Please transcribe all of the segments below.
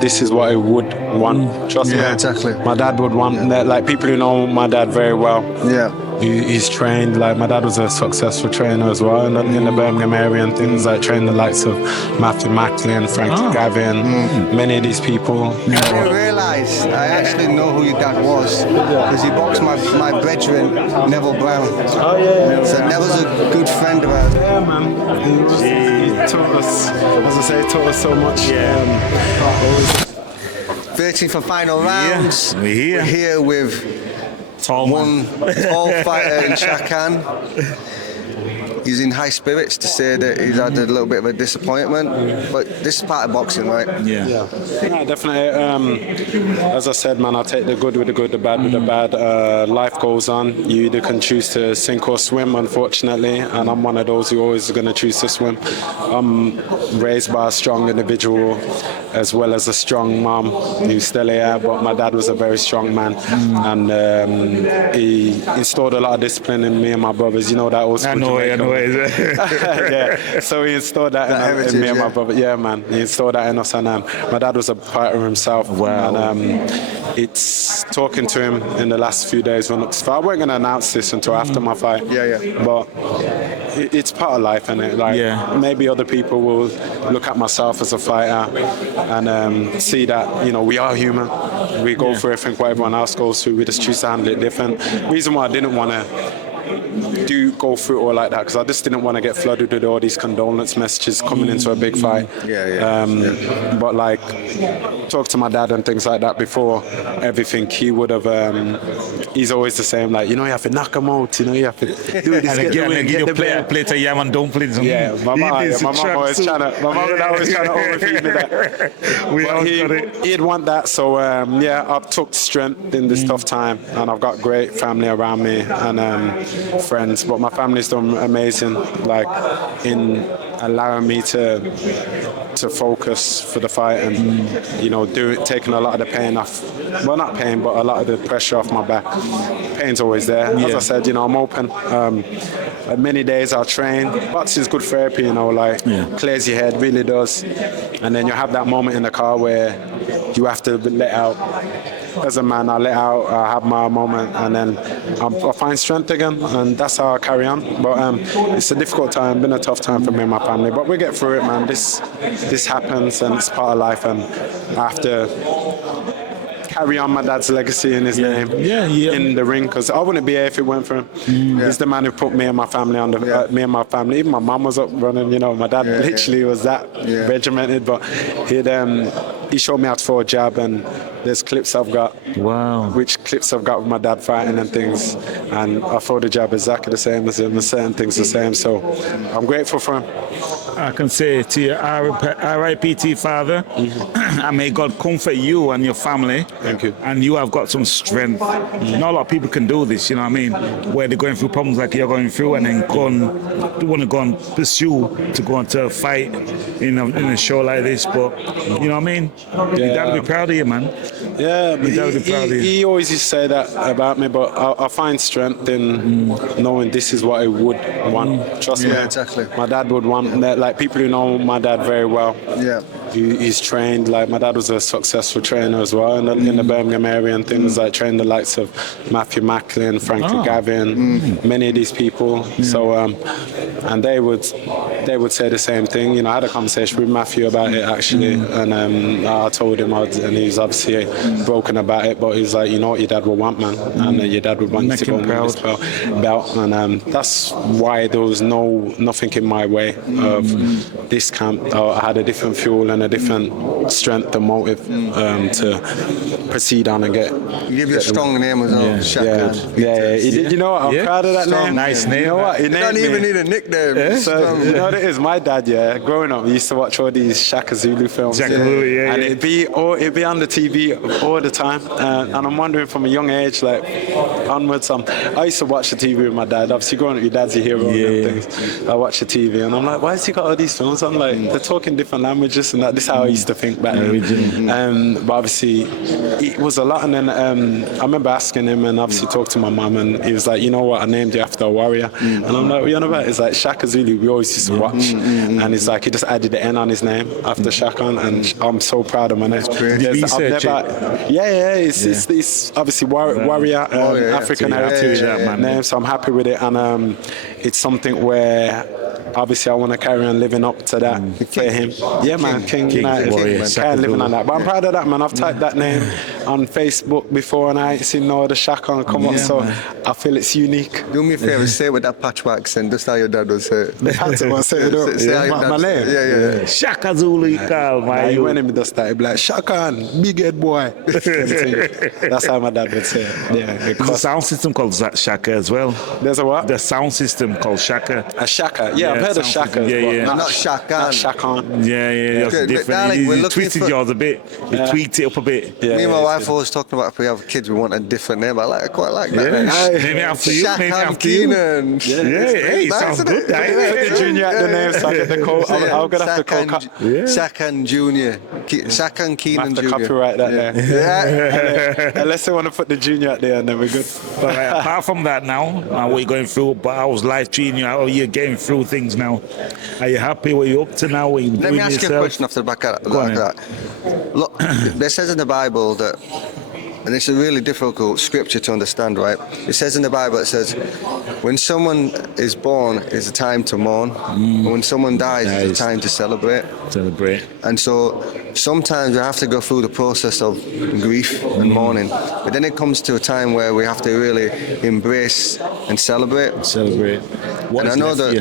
This is what I would want. Trust me. Yeah, exactly. My dad would want that. Like people who know my dad very well. Yeah. He's trained. Like my dad was a successful trainer as well in the Birmingham area and things. Like trained the likes of Matthew Macklin, Frankie Gavin, many of these people. I didn't realise I actually know who your dad was because he boxed my brethren Neville Brown. Oh yeah. So Neville's a good friend of ours. Yeah, man. He taught us, as I say, taught us so much. 13th and final rounds. We're here with one tall fighter in Shakan. He's in high spirits to say that he's had a little bit of a disappointment, but this is part of boxing, right? Yeah, definitely. As I said, man, I take the good with the good, the bad with the bad. Life goes on. You either can choose to sink or swim, unfortunately, and I'm one of those who always going to choose to swim. I'm raised by a strong individual, as well as a strong mom who's still here, but my dad was a very strong man, and he installed a lot of discipline in me and my brothers. You know that old school. I know it. Yeah, so he installed that in me and my brother. Yeah, man, he installed that in us, and my dad was a fighter himself. Wow. And it's talking to him in the last few days when I wasn't going to announce this until after my fight. But it's part of life, isn't it? Like maybe other people will look at myself as a fighter and see that we are human. We go through everything what everyone else goes through. We just choose to handle it different. Reason why I didn't want to go through it all like that because I just didn't want to get flooded with all these condolence messages coming into a big fight. But like talk to my dad and things like that before everything. He would have he's always the same, like you have to knock him out, you have to do this, and get the play to yam and don't play some. My mom always trying to overfeed me that. He'd want that, so I've took strength in this tough time, and I've got great family around me and friends, but my family's done amazing, like in allowing me to focus for the fight and taking a lot of the pain off. Well, not pain, but a lot of the pressure off my back. Pain's always there. As I said, I'm open. Many days I'll train. Boxing's good therapy, clears your head, really does. And then you have that moment in the car where you have to let out. As a man, I let out, I have my moment, and then I find strength again, and that's how I carry on. But it's a difficult time, been a tough time for me and my family, but we get through it, man. This happens, and it's part of life, and I have to carry on my dad's legacy in his name in the ring, because I wouldn't be here if it weren't for him. He's the man who put me and my family on me and my family. Even my mum was up running. My dad literally was that regimented, but he showed me how to throw a jab, and there's clips I've got. Wow. Which clips I've got with my dad fighting and things, and I throw the jab exactly the same as him, and certain things the same. So I'm grateful for him. I can say to you, R.I.P. to your father, and may God comfort you and your family. Thank you. And you have got some strength. Not a lot of people can do this, where they're going through problems like you're going through, and then want to go and pursue to go into a fight in a show like this. But you know what I mean? Your dad will be proud of you, man. Yeah, but he always used to say that about me, but I find strength in knowing this is what I would want. Trust me. Exactly. My dad would want that. Like people who know my dad very well. He's trained. Like my dad was a successful trainer as well in the Birmingham area and things. Like trained the likes of Matthew Macklin, Frankie Gavin, many of these people. So and they would say the same thing. I had a conversation with Matthew about it actually, and I told him, and he was obviously broken about it, but he's like, what your dad would want, man, and your dad would want you to go and win this belt, and that's why there was nothing in my way of this camp. I had a different fuel and a different strength and motive to proceed on and get. You give you a strong name as well, Shakan. You know what? I'm proud of that name. Nice name. You know what? You don't even need a nickname. So you know what it is? My dad, growing up, he used to watch all these Shaka Zulu films. And it'd be on the TV all the time. And I'm wondering from a young age, like onwards, I used to watch the TV with my dad. Obviously, growing up, your dad's a hero and things. I watch the TV and I'm like, why has he got all these films? I'm like, they're talking different languages and that. This is how I used to think back then. But obviously, it was a lot. And then I remember asking him and obviously talked to my mum, and he was like, you know what, I named you after a warrior. And I'm like, what are you on about? It's like Shaka Zulu, we always used to watch. And it's like, he just added the N on his name after Shakan, and I'm so proud of my name. Did you research it's obviously warrior African heritage name, so I'm happy with it, and it's something where obviously I want to carry on living up to that for him. Yeah, man, King United, carry living on that. But I'm proud of that, man. I've typed that name on Facebook before, and I ain't seen no other Shakan come up, so I feel it's unique. Do me a favour, say it with that patchwork accent, just how your dad would say it. Say my name. Yeah. Shaka Zulu, Carl, my When him does that, he'd be like, Shakan, big head boy. That's how my dad would say it. Yeah, There's a sound system called Shaka as well. There's a what? The sound system called Shaka. A Shaka. Yeah, I've heard of Shaka. Yeah. Not Shakan. Not Shakan. Yeah, that's different. Darling, we're You looking twisted for- yours a bit. You tweaked it up a bit. Me and my wife always talking about if we have kids, we want a different name. I quite like that. Name it after you. Name it Shakan after you. Keenan. Hey, Nice, sounds isn't good. it? The junior at the name, so I get the code. I'm gonna have to call. Shakan Junior. Shakan I Keenan have to Junior. copyright that there. Yeah. Unless they want to put the junior at there, and then we're good. But apart from that now, what you're going through, but I was live tweeting you, how you're getting through things now. Are you happy? What you up to now? What you Let doing me ask you a yourself? question off the back of Go on, that. Look, it says in the Bible that, and it's a really difficult scripture to understand, right? It says in the Bible, it says, when someone is born, it's a time to mourn. And when someone dies, it's a time to celebrate. Celebrate. And so sometimes we have to go through the process of grief and mourning. But then it comes to a time where we have to really embrace and celebrate. Celebrate. What And I is know left that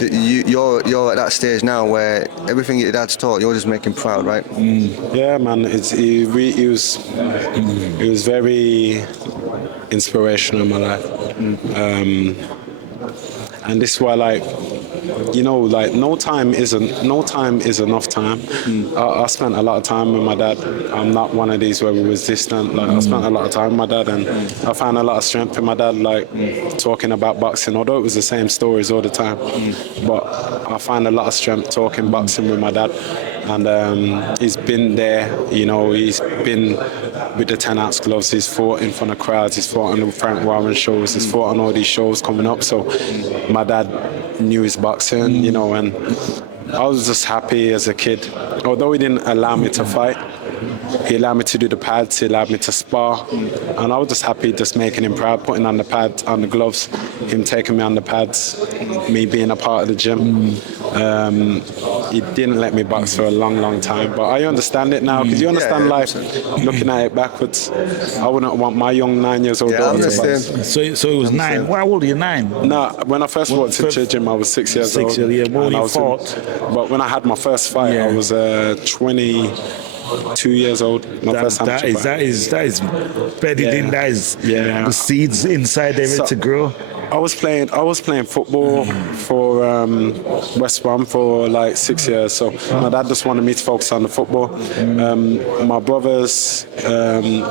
for you? you're at that stage now where everything your dad's taught, you're just making proud, right? Yeah, man. It was very inspirational in my life. And this is why, like, no time is enough time. I spent a lot of time with my dad. I'm not one of these where we was distant. Like, I spent a lot of time with my dad, and I found a lot of strength in my dad, like, talking about boxing, although it was the same stories all the time. But I find a lot of strength talking boxing with my dad. And he's been there, he's been with the 10-ounce gloves, he's fought in front of crowds, he's fought on the Frank Warren shows, he's fought on all these shows coming up. So my dad knew his boxing, and I was just happy as a kid. Although he didn't allow me to fight, he allowed me to do the pads, he allowed me to spar, and I was just happy just making him proud, putting on the pads, on the gloves, him taking me on the pads, me being a part of the gym. He didn't let me box for a long time, but I understand it now, because you understand life, looking at it backwards. I wouldn't want my young 9-year-old daughter to box. So it was 9. How old are you? 9? No, when I first walked into the gym, I was 6 years old. 6 years, yeah. When And I you was fought? But when I had my first fight, I was 22 years old. My first time That is bedded in. That is Yeah. the seeds inside there to grow. I was playing football for West Brom for like 6 years. So my dad just wanted me to focus on the football. My brothers,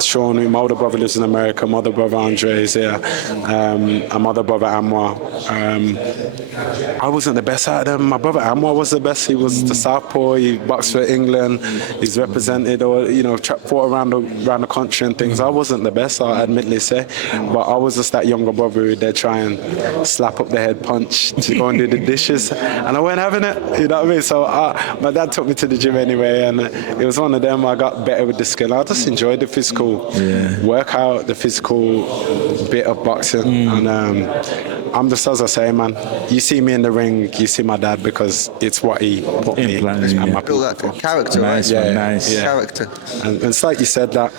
Sean, my older brother lives in America. My other brother Andre is here, and my other brother Anwar. I wasn't the best out of them. My brother Anwar was the best. He was the southpaw. He boxed for England. He's represented, or fought around the country and things. I wasn't the best, I admittedly say, but I was just that younger brother who they're trying slap up the head punch to go and do the dishes, and I weren't having it, you know what I mean? So my dad took me to the gym anyway, and it was one of them. I got better with the skill. I just enjoyed the physical workout, the physical bit of boxing, and I'm just, as I say, man, you see me in the ring, you see my dad, because it's what he put me in, and my Build that character, right? Nice. Character. And it's like you said that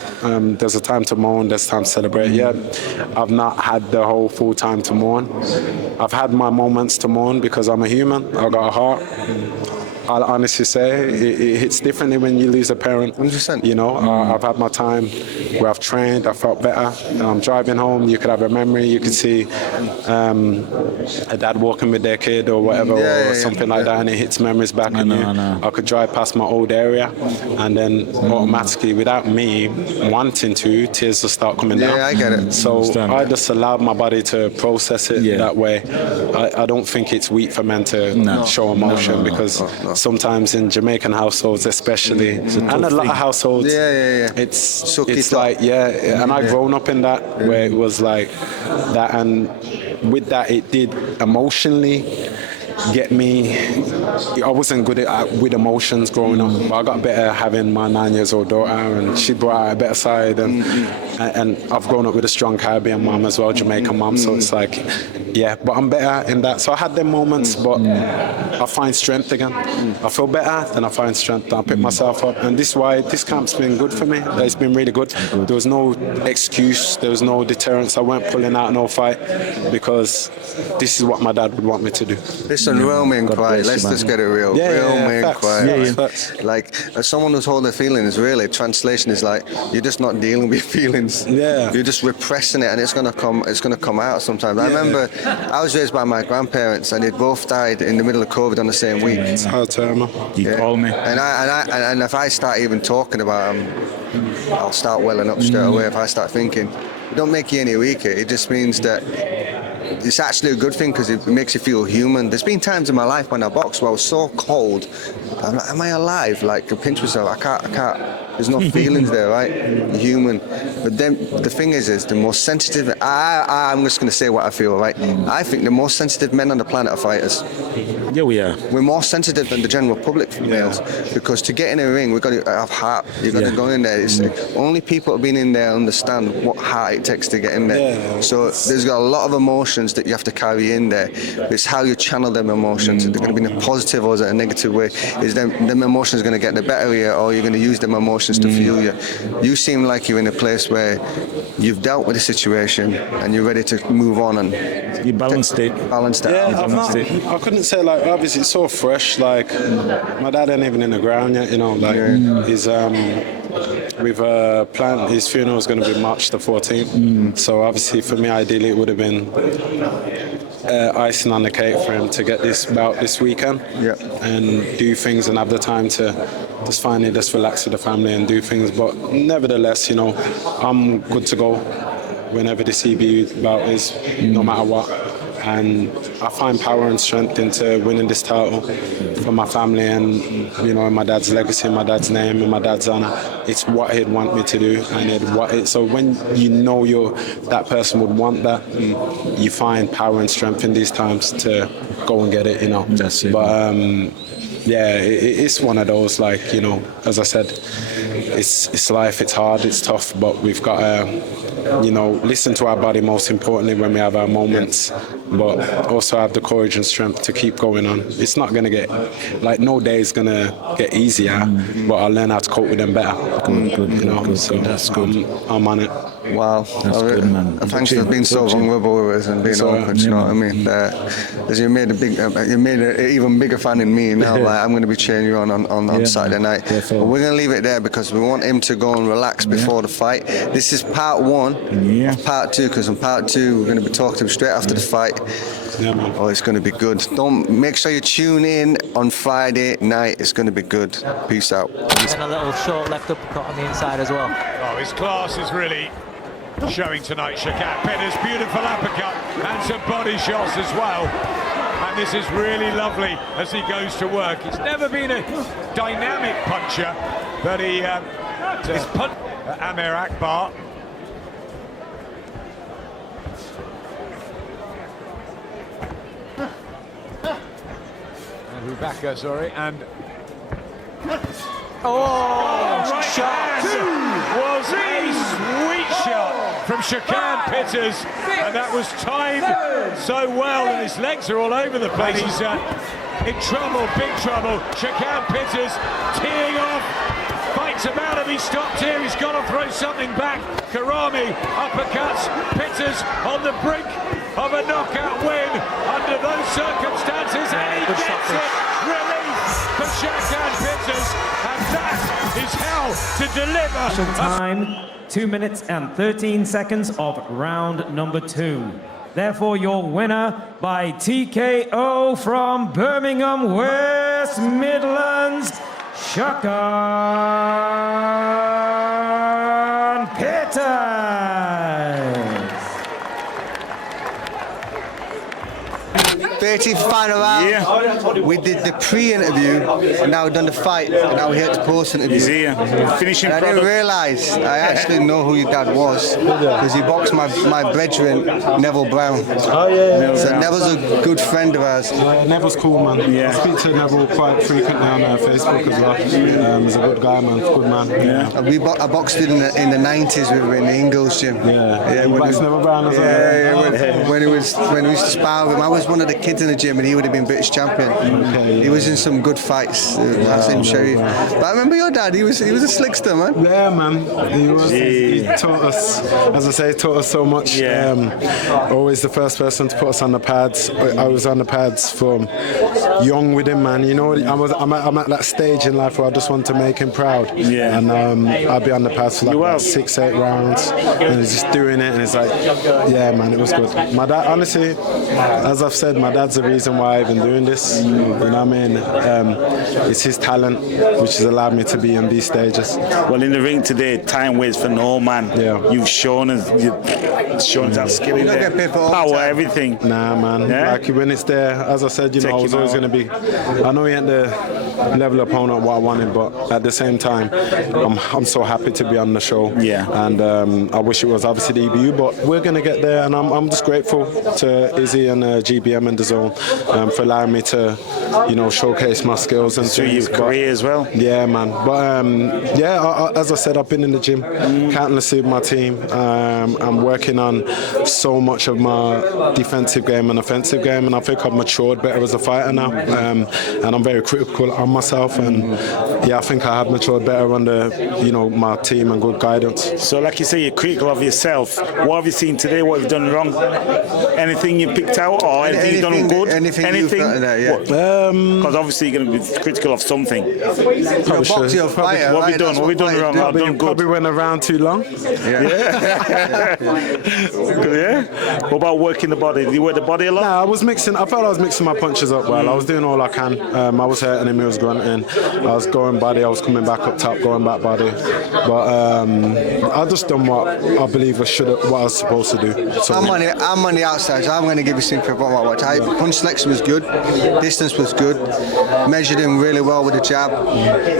there's a time to mourn, there's time to celebrate. Yeah, I've not had the whole full time to mourn. I've had my moments to mourn because I'm a human. I've got a heart. I'll honestly say it hits differently when you lose a parent. 100%. I've had my time where I've trained, I felt better. And I'm driving home, you could have a memory, you could see a dad walking with their kid or whatever, or something like that, and it hits memories back in you. I could drive past my old area, and then automatically, without me wanting to, tears just start coming down. Yeah, I get it. So I just allowed my body to process it that way. I don't think it's weak for men to show emotion, because sometimes in Jamaican households especially, and a lot of households, it's like, and I've grown up in that, where it was like that, and with that it did emotionally get me. I wasn't good with emotions growing up, but I got better having my 9-year-old daughter, and she brought out a better side. And I've grown up with a strong Caribbean mum as well, Jamaican mum. So it's like, yeah, but I'm better in that. So I had them moments, but I find strength again. I feel better, then I find strength. I pick myself up, and this is why this camp's been good for me. It's been really good. There was no excuse. There was no deterrence. I weren't pulling out no fight because this is what my dad would want me to do. Listen, real men cry. Let's just get it real. Real men facts. cry. Facts. Like, as someone who's holding feelings, really, translation is like, you're just not dealing with feelings. Yeah. You're just repressing it, and it's gonna come out sometimes. I remember I was raised by my grandparents, and they both died in the middle of COVID on the same week. It's hard to You call me. And if I start even talking about them, I'll start welling up straight away. If I start thinking, it don't make you any weaker. It just means that it's actually a good thing because it makes you feel human. There's been times in my life when I boxed where I was so cold. I'm like, am I alive? Like, I pinch myself. I can't. There's no feelings there, right? Human. But then the thing is the most sensitive. I'm just going to say what I feel, right? I think the most sensitive men on the planet are fighters. Yeah, we are. We're more sensitive than the general public males because to get in a ring, we've got to have heart. You've got to go in there. It's only people who've been in there understand what heart it takes to get in there. So there's got a lot of emotions that you have to carry in there. It's how you channel them emotions. They're going to be in a positive or a negative way. Is them emotions going to get the better of you, or you're going to use them emotions to fuel you? You seem like you're in a place where you've dealt with the situation and you're ready to move on and you balanced it. Balanced it. Yeah, out. I couldn't say, like, obviously it's so fresh. Like, my dad ain't even in the ground yet, you know. Like, he's we've planned his funeral is going to be March the 14th. So obviously for me, ideally it would have been icing on the cake for him to get this bout this weekend and do things and have the time to just finally just relax with the family and do things. But nevertheless, you know, I'm good to go whenever the CB bout is, no matter what. And I find power and strength into winning this title for my family and, you know, in my dad's legacy, in my dad's name, in my dad's honor. It's what he'd want me to do, and so when you know that person would want that, you find power and strength in these times to go and get it, you know. That's it. But it's one of those, like, you know, as I said, it's life, it's hard, it's tough, but we've got to, you know, listen to our body most importantly when we have our moments, but also have the courage and strength to keep going on. It's not going to get, like, no day is going to get easier, but I'll learn how to cope with them better. Good. So that's good. I'm on it. Wow, that's good, man. Thanks for being so vulnerable with us and being open. You know what I mean? You made an even bigger fan in me now. Like, I'm going to be cheering you on Saturday night. But we're going to leave it there because we want him to go and relax before the fight. This is part one of part two, because in part two we're going to be talking to him straight after the fight. Oh, it's going to be good. Make sure you tune in on Friday night. It's going to be good. Peace out. And a little short left uppercut on the inside as well. Oh, his class is really showing tonight. Shakan Petter's beautiful uppercut and some body shots as well. And this is really lovely as he goes to work. He's never been a dynamic puncher, but his punch Amir Akbar. And Rubaka, sorry, and right shot was a sweet shot from Shakan Peters, and that was timed so well, and his legs are all over the place. He's in trouble, big trouble. Shakan Peters teeing off, fights about him. He stopped here. He's got to throw something back. Karami uppercuts. Peters on the brink of a knockout win under those circumstances, and he gets it. Relief for Shakan Peters, and that is how to deliver. Time 2 minutes and 13 seconds of round number 2. Therefore, your winner by TKO from Birmingham, West Midlands, Shakan Peters. waiting for final round. Yeah. We did the pre-interview, and now we've done the fight, and now we're here at the post-interview. He's here. Finishing And I product. didn't realise I actually know who your dad was because he boxed my brethren, Neville Brown. Oh yeah. So Neville's a good friend of ours. Neville's cool, man. Yeah. I speak to Neville quite frequently on Facebook as well. He's a good guy, man. Good man. Yeah. I boxed in the 90s with him in the Ingles gym. Yeah. You boxed Neville Brown as well. Yeah. When we used to spar with him, I was one of the kids in the gym, and he would have been British champion. Okay, He was in some good fights. Hassan Sharif. But I remember your dad. He was a slickster, man. Yeah, man. He was. He taught us, as I say, taught us so much. Yeah. Always the first person to put us on the pads. I was on the pads from young with him, man. You know, I'm at that stage in life where I just want to make him proud. Yeah. And I'll be on the pads for like You about will. 6-8 rounds, and he's just doing it, and it's like, yeah, man, it was good. My dad, honestly, as I've said, my dad's the reason why I've been doing this. You know what I mean? It's his talent which has allowed me to be on these stages. Well, in the ring today, time waits for no man. Yeah. You've shown us that skill in don't there. get paid for all the Power, time. everything. Nah, man. Yeah? Like when it's there, as I said, you know, Take I was him always out. going to be. I know he ain't the level opponent what I wanted, but at the same time, I'm so happy to be on the show. Yeah. And I wish it was obviously the EBU, but we're going to get there, and I'm just grateful to Izzy and GBM and the Zone for allowing me to, you know, showcase my skills and Through things. your career as well. Yeah, man. But as I said, I've been in the gym countlessly with my team. I'm working on so much of my defensive game and offensive game, and I think I've matured better as a fighter now. And I'm very critical on myself, and yeah, I think I have matured better under, you know, my team and good guidance. So, like you say, you're critical of yourself. What have you seen today? What have you done wrong? Anything you picked out, or anything you've done good? Anything you've done that, yeah. Because obviously you're going to be critical of something. You're a boxer, you're a fighter, What have right? we done? That's What have we done fighters wrong? do. I've done good. Probably went around too long. Yeah. What about working the body? Did you work the body a lot? Nah, I felt I was mixing my punches up well. I was doing all I can. I was hurting him, he was grunting. I was going body, I was coming back up top, going back body. But I just done what I believe what I was supposed to do. So, I'm on the outside, so I'm going to give you some credit for what I watched. Punch selection was good, distance was good, measured him really well with the jab,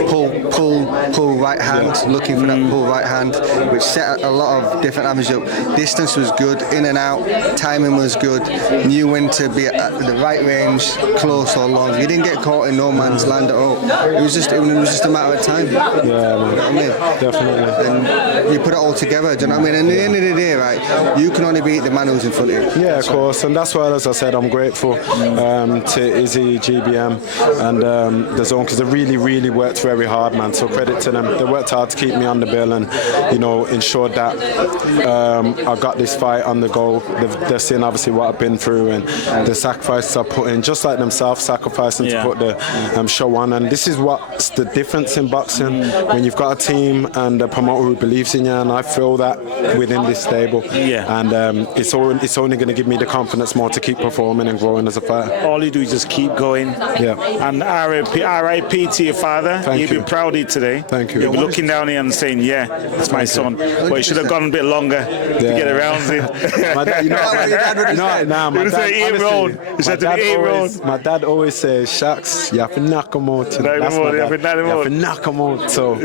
pull right hand, looking for that pull right hand, which set a lot of different avenues up. Distance was good, in and out, timing was good, knew when to be at the right range, close or long. You didn't get caught in no man's land at all. It was just a matter of time. yeah, man. You know what I mean? Definitely. And you put it all together, do you know what I mean? And at the end of the day, right, you can only beat the man who's in front of you. Yeah, of course, and that's why, as I said, I'm grateful to Izzy, GBM, and the Zone, because they really, really worked very hard, man. So credit to them. They worked hard to keep me on the bill and, you know, ensured that I got this fight on the go. They've seen obviously what I've been through and the sacrifices I put in, just like themselves sacrificing to put the show on. And this is what's the difference in boxing, when you've got a team and a promoter who believes in you, and I feel that within this stable. Yeah. And it's only going to give me the confidence more to keep performing and growing as a fighter. All you do is just keep going. Yeah. And RIP to your father. Thank You'll you. be proud of it today. Thank you. You'll be looking down here and saying, yeah, it's my son. But it should have gone a bit longer to get around it. My dad, you know, What your dad would have said? my He would dad, say 8 round. He said to me 8 round. my dad always says, "Shaks, you have to knock him out." You know, Knock that's him my out, you dad. have to knock him You have out. to knock him out. So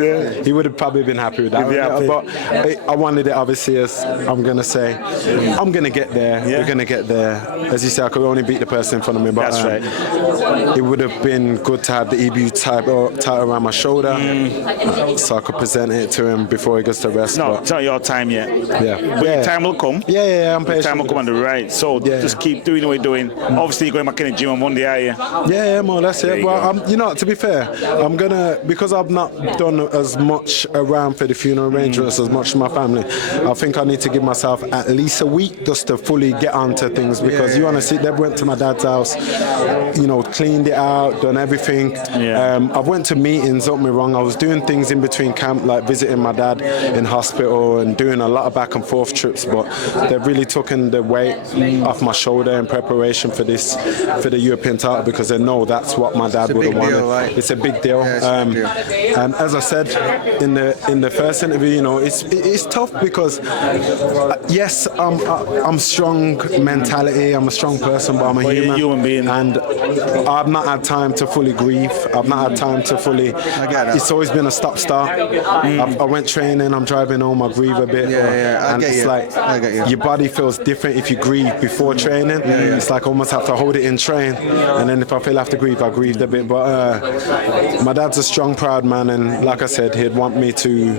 he would have probably been happy with that. He'd be happy. But I wanted it obviously as I'm gonna say, I'm gonna get there. Yeah. We're gonna get there. As you say, I could only beat the person in front of me. But That's right. it would have been good to have the EBU title around my shoulder, so I could present it to him before he goes to rest. No, but, it's not your time yet. yeah. But your time will come. Yeah, I'm patient. Time will come on the right. So just keep doing what you're doing. Obviously, you're going back in the gym on Monday, are you? Yeah, more or less. There Yeah, you well, go. you know, to be fair, I'm gonna, because I've not done as much around for the funeral arrangements as much as my family. I think I need to give myself at least a week just to fully get onto things, because you want to see, they went to my dad's house, you know, cleaned it out, done everything. Yeah. I went to meetings. Don't get me wrong, I was doing things in between camp, like visiting my dad in hospital and doing a lot of back and forth trips, but they've really taken the weight off my shoulder in preparation for this, for the European title, because they know that's what my dad would have big wanted. deal, right? It's a big deal. Yeah, it's a big deal. And as I said in the first interview, you know, it's tough because yes, I'm strong mentality, I'm a strong person, but I'm I'm a Well, you're a human. human being. And I've not had time to fully grieve. I've not had time to fully. get that. It's always been a stop-start. I went training. I'm driving home. I grieve a bit. I and get it's you. like I get you. your body feels different if you grieve before training. It's like almost have to hold it in train. And then if I feel I have to grieve, I grieved a bit. But my dad's a strong, proud man, and like I said, he'd want me to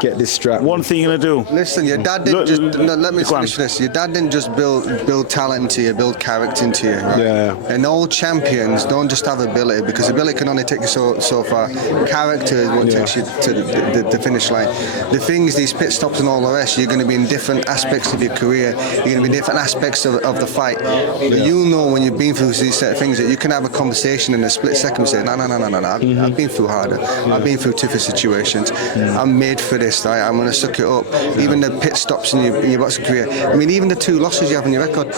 get this strap. One thing you're gonna do. Listen, your dad didn't let me go on. finish this. Your dad didn't just build talent into you, build character into you. Right? Yeah. And all champions don't just have ability, because ability can only take you so far. Character is what takes you to the finish line. The things, these pit stops and all the rest, you're going to be in different aspects of your career. You're going to be in different aspects of the fight. But you know when you've been through these set of things that you can have a conversation in a split second and say, no. I've been through harder. I've been through tougher situations. I'm made for this. Right? I'm going to suck it up. Even the pit stops in your boxing career. I mean, even the 2 losses you have on your record,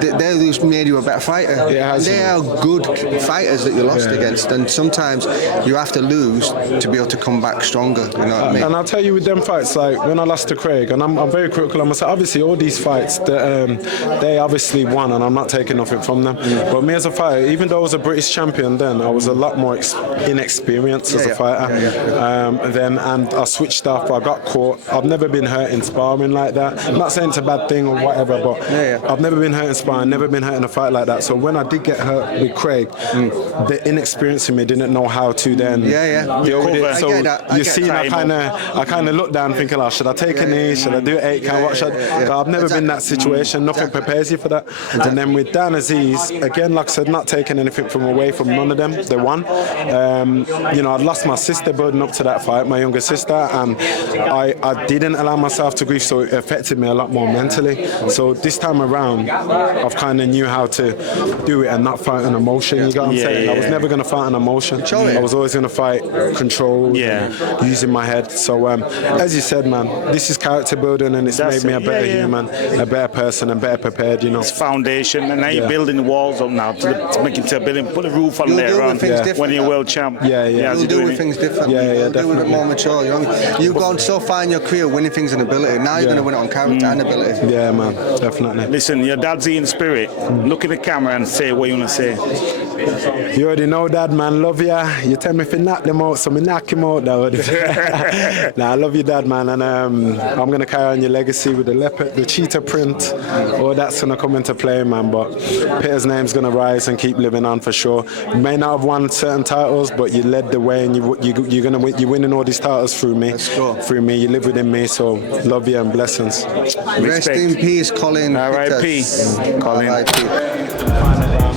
they're who's made you a better fighter. They are good fighters that you lost against, and sometimes you have to lose to be able to come back stronger. You know what I mean? And I'll tell you with them fights, like when I lost to Craig, and I'm very critical of myself. Obviously, all these fights, they obviously won, and I'm not taking nothing from them. But me as a fighter, even though I was a British champion then, I was a lot more inexperienced as a fighter. And I switched off. I got caught. I've never been hurt in sparring like that. I'm not saying it's a bad thing or whatever, but I've never been hurt in sparring, never been hurt in a fight like that. So when I did get hurt with Craig, the inexperience in me didn't know how to then deal with it. So you see, I kind of looked down thinking, oh, should I take a knee? Should I do 8 count? What should I? But I've never been in that situation. Nothing prepares you for that. And then with Dan Aziz, again, like I said, not taking anything from away from none of them. They won. I'd lost my sister building up to that fight, my younger sister, and I didn't allow myself to grieve, so it affected me a lot more mentally. So this time around, I've kind of knew how to do it and not fight an emotion. You got what I'm saying? I was never going to fight an emotion. I was always going to fight control, using my head. So as you said, man, this is character building, and it's made me a better human, a better person, and better prepared. It's foundation, and now you're building the walls up now to make it to a building. Put a roof on there around when you're world champ. You'll deal with things differently. You'll deal with it more mature. You've gone so far in your career winning things in ability. Now you're going to win it on character and ability. Yeah, man, definitely. Listen, your dad's in spirit. Look at the camera and say what you want to say. You already know that, man. Love ya. You tell me if you knock them out, so me knock him out, though. Nah, I love you, Dad, man. And I'm going to carry on your legacy with the leopard, the cheetah print. All that's going to come into play, man. But Peter's name's going to rise and keep living on for sure. You may not have won certain titles, but you led the way, and you're going to win. You're winning all these titles through me. Let's go. Through me. You live within me, so love you and blessings. Rest in peace, Colin. R.I.P. Colin. R.I.P.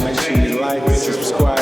Make sure you like, subscribe.